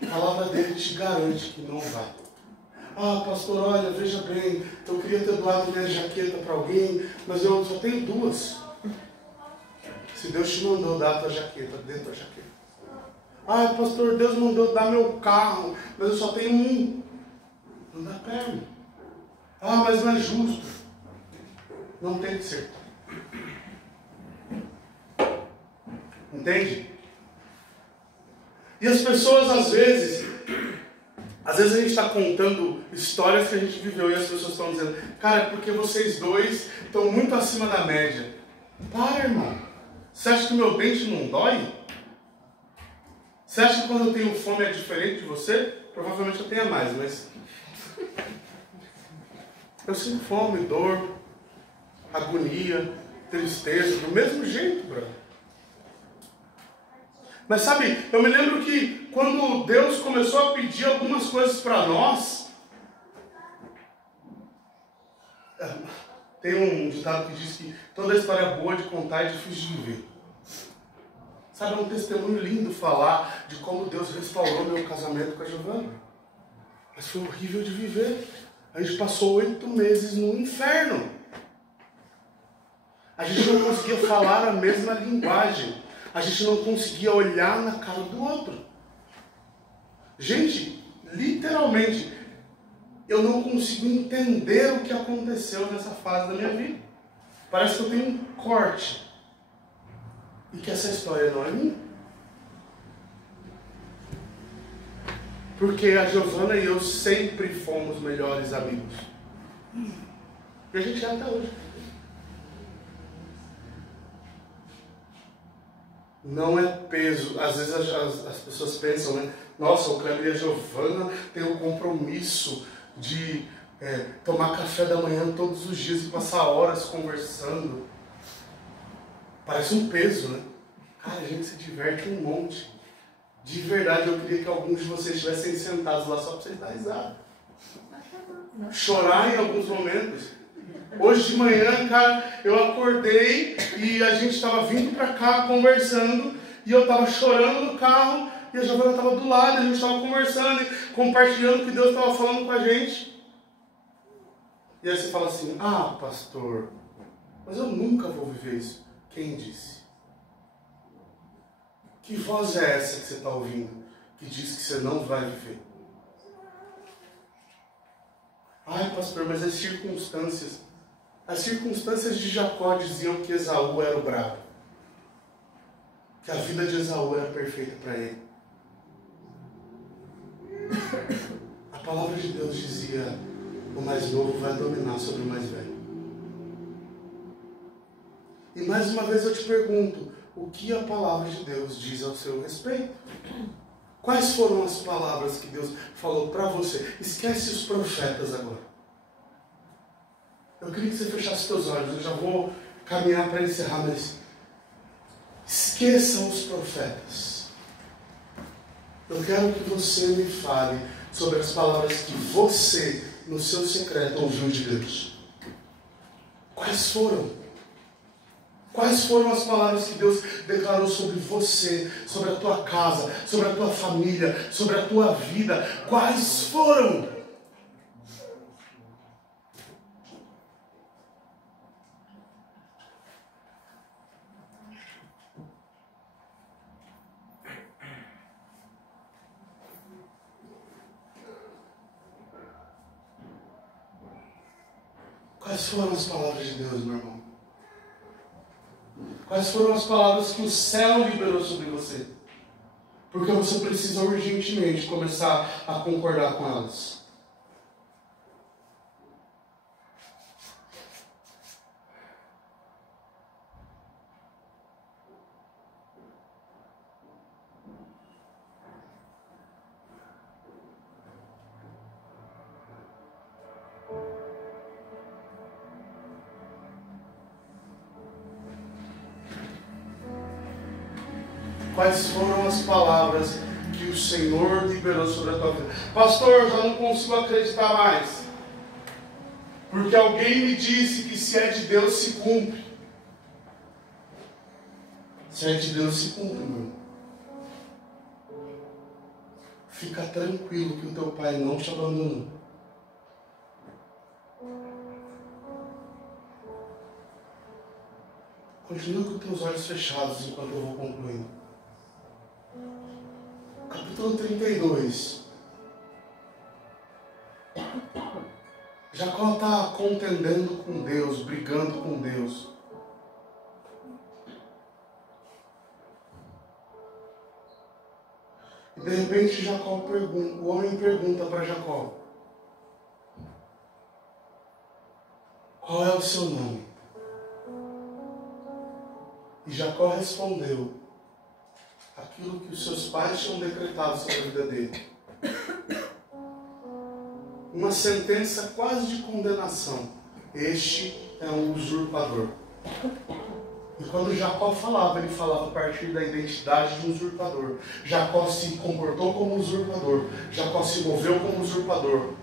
A palavra dele te garante que não vai. Ah, pastor, olha, veja bem, eu queria ter doado minha jaqueta para alguém, mas eu só tenho duas. Se Deus te mandou dar a tua jaqueta, dê a tua jaqueta. Ah, pastor, Deus mandou dar meu carro, mas eu só tenho um. Não dá perna. Ah, mas não é justo. Não tem que ser. Entende? E as pessoas, às vezes a gente está contando histórias que a gente viveu e as pessoas estão dizendo, cara, é porque vocês dois estão muito acima da média. Para, irmão. Você acha que meu dente não dói? Você acha que quando eu tenho fome é diferente de você? Provavelmente eu tenha mais, mas eu sinto fome, dor, agonia, tristeza, do mesmo jeito, brother. Mas sabe, eu me lembro que quando Deus começou a pedir algumas coisas para nós, tem um ditado que diz que toda história boa de contar é difícil de viver. Sabe, é um testemunho lindo falar de como Deus restaurou meu casamento com a Giovana. Mas foi horrível de viver. A gente passou 8 meses no inferno. A gente não conseguia falar a mesma linguagem. A gente não conseguia olhar na cara do outro. Gente, literalmente, eu não consigo entender o que aconteceu nessa fase da minha vida. Parece que eu tenho um corte. E que essa história não é minha. Porque a Giovana e eu sempre fomos melhores amigos. E a gente é até hoje. Não é peso. Às vezes as pessoas pensam, né? Nossa, o Kleber e a Giovana têm o compromisso de tomar café da manhã todos os dias e passar horas conversando. Parece um peso, né? Cara, a gente se diverte um monte. De verdade, eu queria que alguns de vocês estivessem sentados lá só para vocês dar risada. Chorar em alguns momentos. Hoje de manhã, cara, eu acordei e a gente estava vindo para cá conversando e eu estava chorando no carro e a Giovana estava do lado, a gente estava conversando e compartilhando o que Deus estava falando com a gente. E aí você fala assim, ah, pastor, mas eu nunca vou viver isso. Quem disse? Que voz é essa que você está ouvindo que diz que você não vai viver? Ai, pastor, mas as circunstâncias de Jacó diziam que Esaú era o brabo. Que a vida de Esaú era perfeita para ele. A palavra de Deus dizia, o mais novo vai dominar sobre o mais velho. E mais uma vez eu te pergunto, o que a palavra de Deus diz ao seu respeito? Quais foram as palavras que Deus falou para você? Esquece os profetas agora. Eu queria que você fechasse seus olhos, eu já vou caminhar para encerrar, mas esqueçam os profetas. Eu quero que você me fale sobre as palavras que você, no seu secreto, ouviu de Deus. Quais foram? Quais foram as palavras que Deus declarou sobre você, sobre a tua casa, sobre a tua família, sobre a tua vida? Quais foram? Quais foram as palavras de Deus, meu irmão? Quais foram as palavras que o céu liberou sobre você? Porque você precisa urgentemente começar a concordar com elas. Quais foram as palavras que o Senhor liberou sobre a tua vida? Pastor, eu já não consigo acreditar mais. Porque alguém me disse que se é de Deus se cumpre. Se é de Deus se cumpre, meu irmão. Fica tranquilo que o teu pai não te abandonou. Continua com os teus olhos fechados enquanto eu vou concluindo. Capítulo 32. Jacó está contendendo com Deus, brigando com Deus. E de repente o homem pergunta para Jacó: qual é o seu nome? E Jacó respondeu aquilo que os seus pais tinham decretado sobre a vida dele. Uma sentença quase de condenação. Este é um usurpador. E quando Jacó falava, ele falava a partir da identidade de um usurpador. Jacó se comportou como usurpador. Jacó se moveu como usurpador.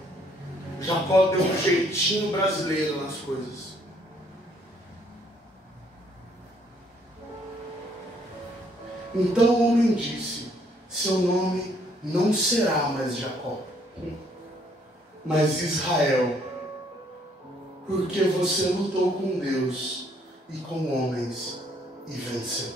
Jacó deu um jeitinho brasileiro nas coisas. Então o homem disse: seu nome não será mais Jacó, mas Israel, porque você lutou com Deus e com homens e venceu.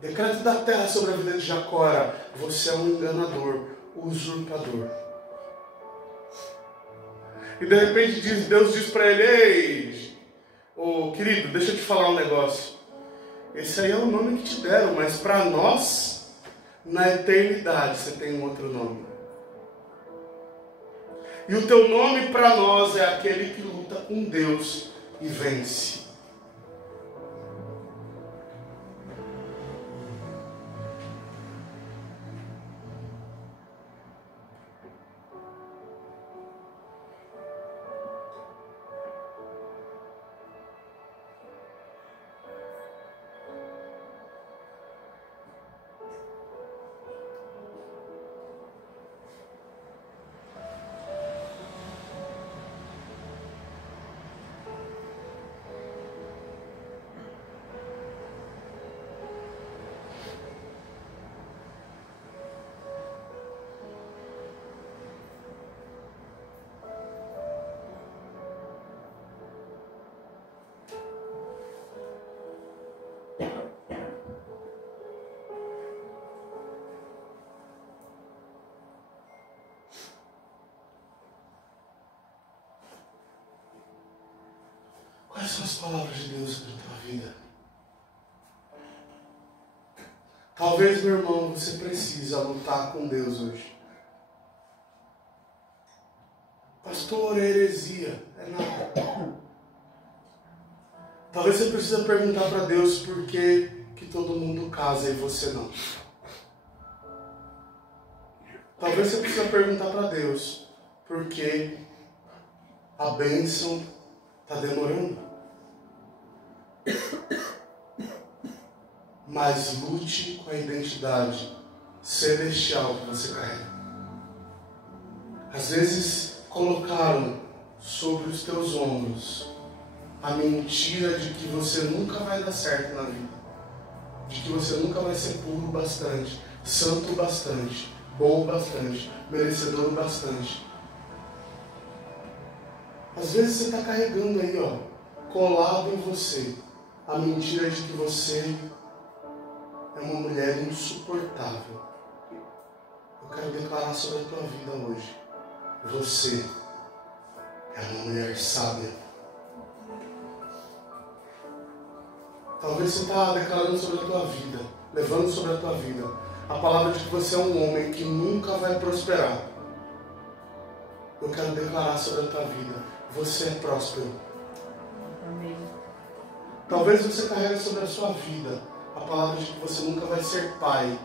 Decreto da terra sobre a vida de Jacó era: você é um enganador, usurpador. E de repente Deus diz para ele: ei, querido, deixa eu te falar um negócio. Esse aí é o nome que te deram, mas para nós, na eternidade, você tem um outro nome. E o teu nome para nós é aquele que luta com Deus e vence. Quais são as palavras de Deus sobre a tua vida? Talvez, meu irmão, você precisa lutar com Deus hoje. pastor, é heresia. É nada. Talvez você precise perguntar para Deus por que todo mundo casa e você não. Talvez você precise perguntar para Deus por que a bênção está demorando. Mas lute com a identidade celestial que você carrega. Às vezes colocaram sobre os teus ombros a mentira de que você nunca vai dar certo na vida, de que você nunca vai ser puro o bastante, santo o bastante, bom o bastante, merecedor o bastante. Às vezes você está carregando aí, colado em você, a mentira de que você é uma mulher insuportável. Eu quero declarar sobre a tua vida hoje. Você é uma mulher sábia. Talvez você está declarando sobre a tua vida, levando sobre a tua vida a palavra de que você é um homem que nunca vai prosperar. Eu quero declarar sobre a tua vida. Você é próspero. Amém. Talvez você carregue sobre a sua vida a palavra de que você nunca vai ser pai.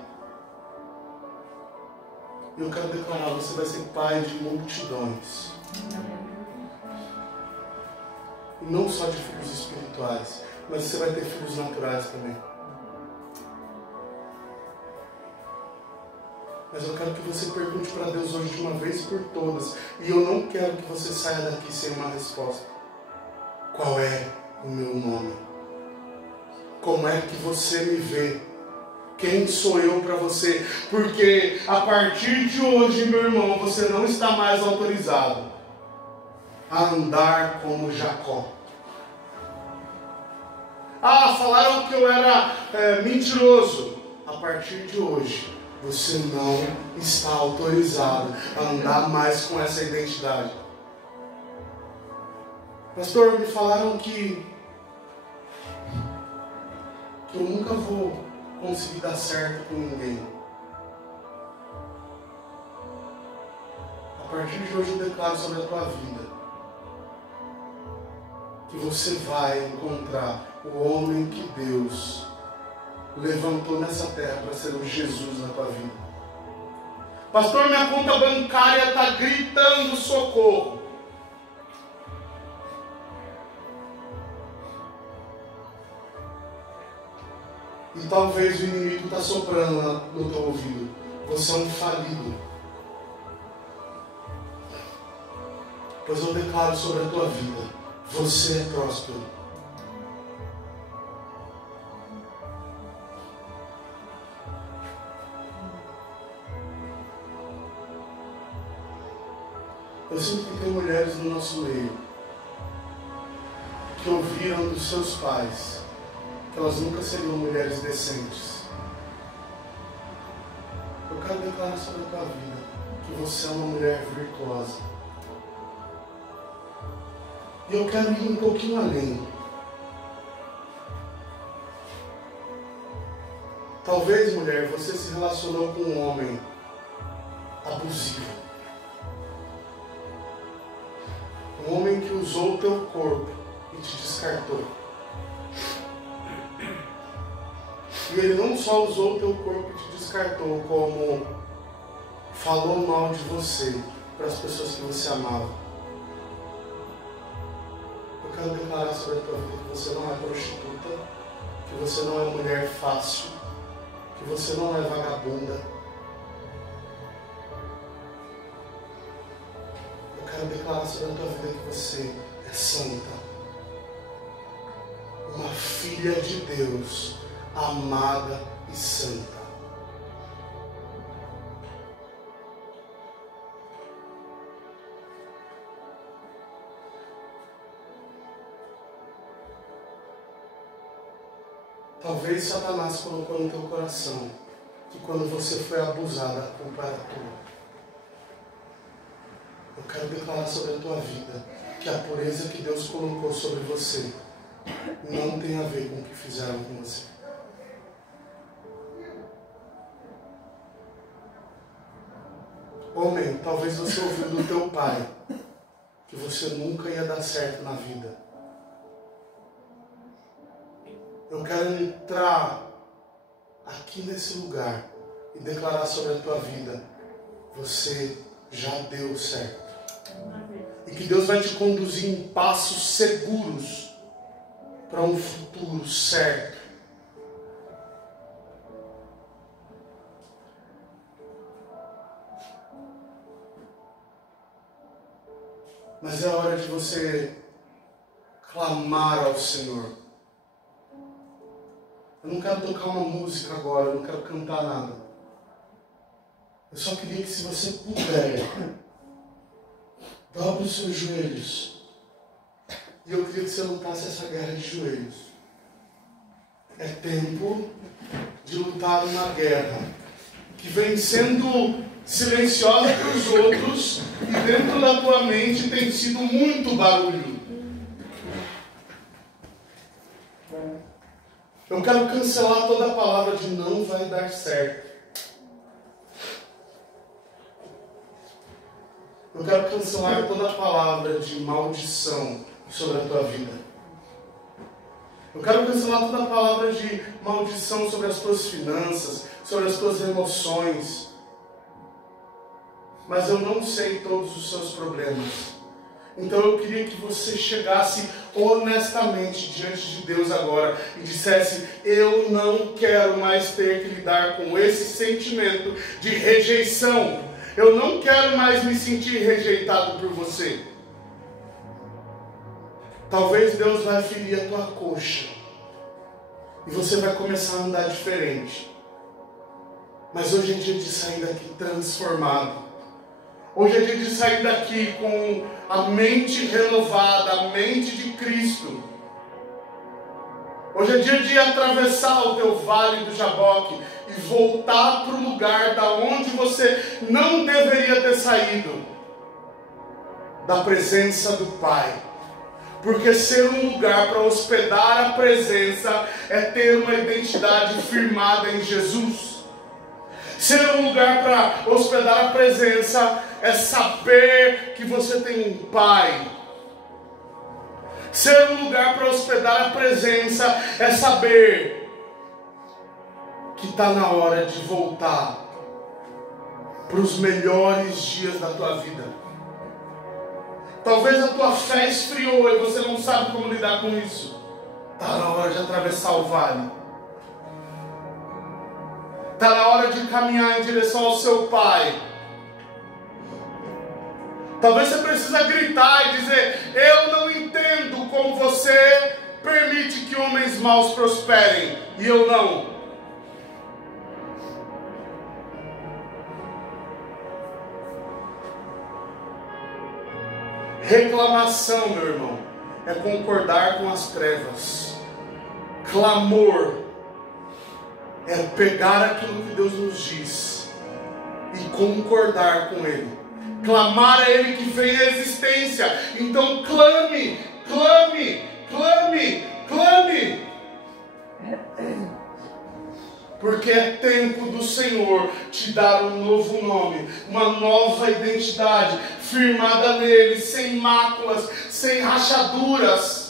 E eu quero declarar, você vai ser pai de multidões. E não só de filhos espirituais, mas você vai ter filhos naturais também. Mas eu quero que você pergunte para Deus hoje de uma vez por todas. E eu não quero que você saia daqui sem uma resposta. Qual é o meu nome? Como é que você me vê? Quem sou eu para você? Porque a partir de hoje, meu irmão, você não está mais autorizado a andar como Jacó. Ah, falaram que eu era mentiroso. A partir de hoje, você não está autorizado a andar mais com essa identidade. Pastor, me falaram que eu nunca vou conseguir dar certo com ninguém. A partir de hoje eu declaro sobre a tua vida que você vai encontrar o homem que Deus levantou nessa terra para ser o Jesus na tua vida. Pastor, minha conta bancária está gritando socorro. E talvez o inimigo está soprando no teu ouvido. Você é um falido. Pois eu declaro sobre a tua vida. Você é próspero. Eu sinto que tem mulheres no nosso meio que ouviram dos seus pais que elas nunca seriam mulheres decentes. Eu quero declarar sobre a tua vida que você é uma mulher virtuosa. E eu quero ir um pouquinho além. Talvez, mulher, você se relacionou com um homem abusivo. Um homem que usou o teu corpo e te descartou. E ele não só usou o teu corpo e te descartou, como falou mal de você para as pessoas que você amava. Eu quero declarar sobre a tua vida que você não é prostituta, que você não é mulher fácil, que você não é vagabunda. Eu quero declarar sobre a tua vida que você é santa. Uma filha de Deus, amada e santa. Talvez Satanás colocou no teu coração que quando você foi abusada, a culpa era tua. Eu quero declarar sobre a tua vida que a pureza que Deus colocou sobre você não tem a ver com o que fizeram com você. Homem, talvez você ouviu do teu pai que você nunca ia dar certo na vida. Eu quero entrar aqui nesse lugar e declarar sobre a tua vida: você já deu certo. E que Deus vai te conduzir em passos seguros para um futuro certo. Mas é hora de você clamar ao Senhor. Eu não quero tocar uma música agora, eu não quero cantar nada. Eu só queria que, se você puder, dobre os seus joelhos. E eu queria que você lutasse essa guerra de joelhos. É tempo de lutar uma guerra que vem sendo silenciosa para os outros e dentro da tua mente tem sido muito barulho. Eu quero cancelar toda a palavra de não vai dar certo. Eu quero cancelar toda a palavra de maldição sobre a tua vida. Eu quero cancelar toda a palavra de maldição sobre as tuas finanças, sobre as tuas emoções. Mas eu não sei todos os seus problemas. Então eu queria que você chegasse honestamente diante de Deus agora e dissesse: eu não quero mais ter que lidar com esse sentimento de rejeição. Eu não quero mais me sentir rejeitado por você. Talvez Deus vai ferir a tua coxa e você vai começar a andar diferente. Mas hoje é dia de sair daqui transformado. Hoje é dia de sair daqui com a mente renovada, a mente de Cristo. Hoje é dia de atravessar o teu vale do Jaboque e voltar para o lugar da onde você não deveria ter saído, da presença do Pai. Porque ser um lugar para hospedar a presença é ter uma identidade firmada em Jesus. Ser um lugar para hospedar a presença é saber que você tem um Pai. Ser um lugar para hospedar a presença é saber que está na hora de voltar para os melhores dias da tua vida. Talvez a tua fé esfriou e você não sabe como lidar com isso. Está na hora de atravessar o vale. Está na hora de caminhar em direção ao seu Pai. Talvez você precisa gritar e dizer: eu não entendo como você permite que homens maus prosperem e eu não. Reclamação, meu irmão, é concordar com as trevas. Clamor é pegar aquilo que Deus nos diz e concordar com Ele. Clamar a Ele que fez a existência. Então clame, clame, clame, clame. Porque é tempo do Senhor te dar um novo nome, uma nova identidade, firmada nele, sem máculas, sem rachaduras.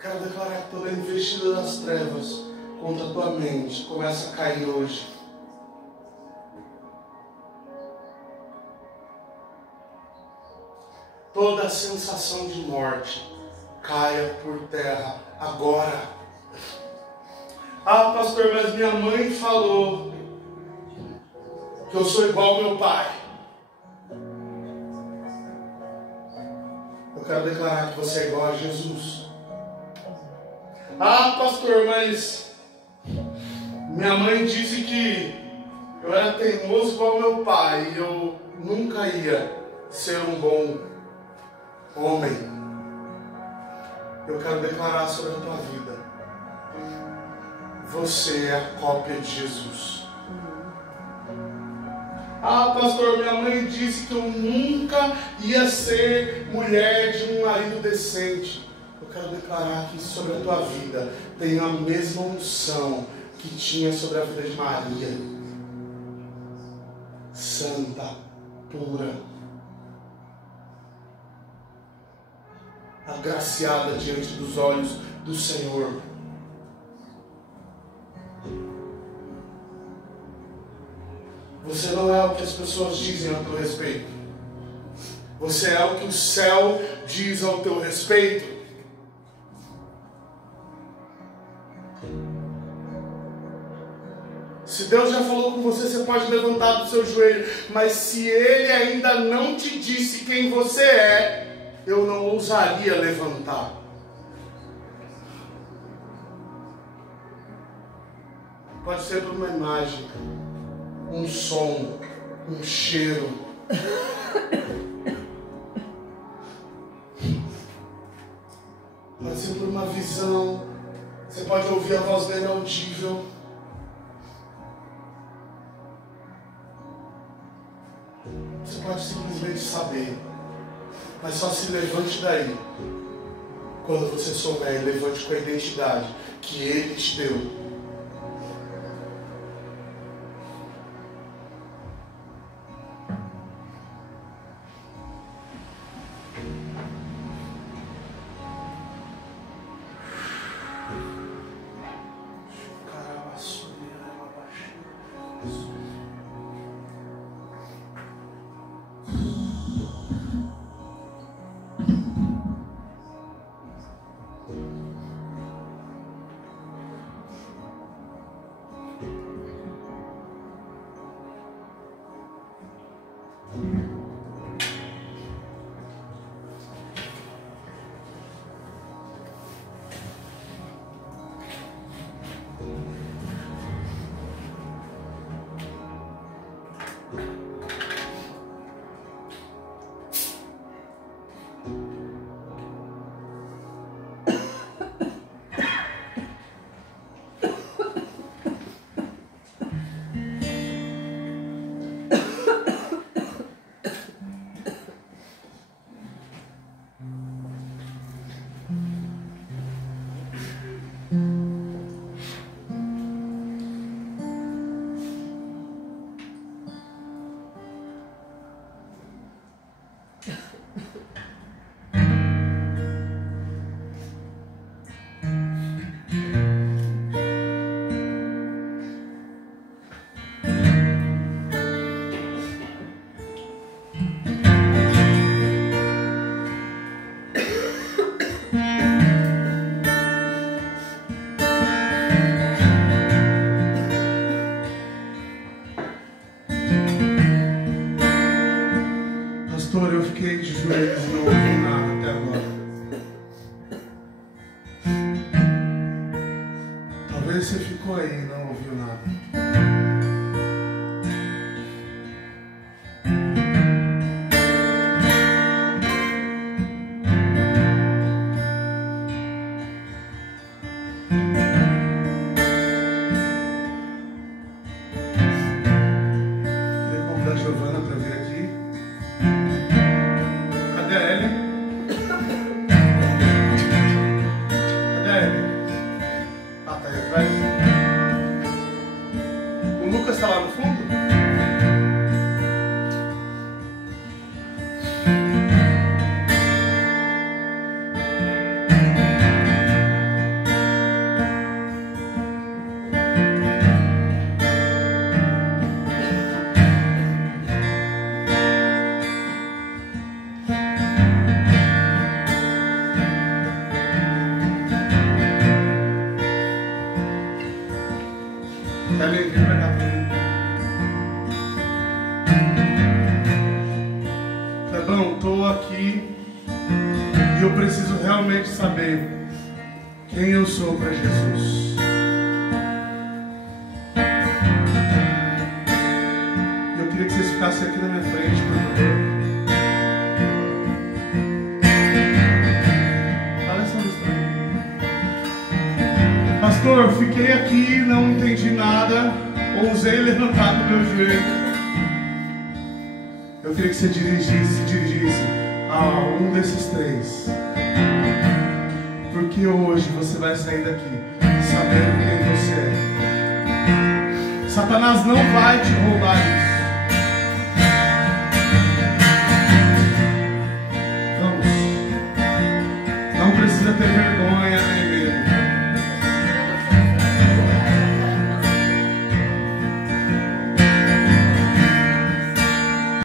Quero declarar que toda a investida das trevas contra a tua mente começa a cair hoje. Toda a sensação de morte caia por terra agora. Ah, pastor, mas minha mãe falou que eu sou igual ao meu pai. Eu quero declarar que você é igual a Jesus. Ah, pastor, mas minha mãe disse que eu era teimoso igual ao meu pai e eu nunca ia ser um bom homem. Eu quero declarar sobre a tua vida: você é a cópia de Jesus. Ah, pastor, minha mãe disse que eu nunca ia ser mulher de um marido decente. Eu quero declarar que sobre a tua vida tem a mesma unção que tinha sobre a vida de Maria. Santa, pura, agraciada diante dos olhos do Senhor. Você não é o que as pessoas dizem ao teu respeito. Você é o que o céu diz ao teu respeito. Se Deus já falou com você, você pode levantar do seu joelho. Mas se Ele ainda não te disse quem você é, eu não ousaria levantar. Pode ser por uma imagem, um som, um cheiro. Pode ser por uma visão. Você pode ouvir a voz dele audível. Você pode simplesmente saber. Mas só se levante daí quando você souber, levante com a identidade que Ele te deu. Eu fiquei de joelhos e não ouvi nada até agora. Talvez você ficou aí e não ouviu nada. Queria convidar a Giovana para vir aqui. Cadê a Ellen? Ah, tá aí atrás. O Lucas está lá no fundo? Ellen, vem pra cá pra mim. Clebão, estou aqui e eu preciso realmente saber quem eu sou para Jesus. Eu queria que vocês ficassem aqui na minha frente, por favor. Olha essa luz pra mim. Pastor, eu fiquei aqui, não entendi nada, ousei levantar do meu joelho. Eu queria que você se dirigisse a um desses três. Porque hoje você vai sair daqui sabendo quem você é. Satanás não vai te roubar isso. Vamos. Não precisa ter vergonha.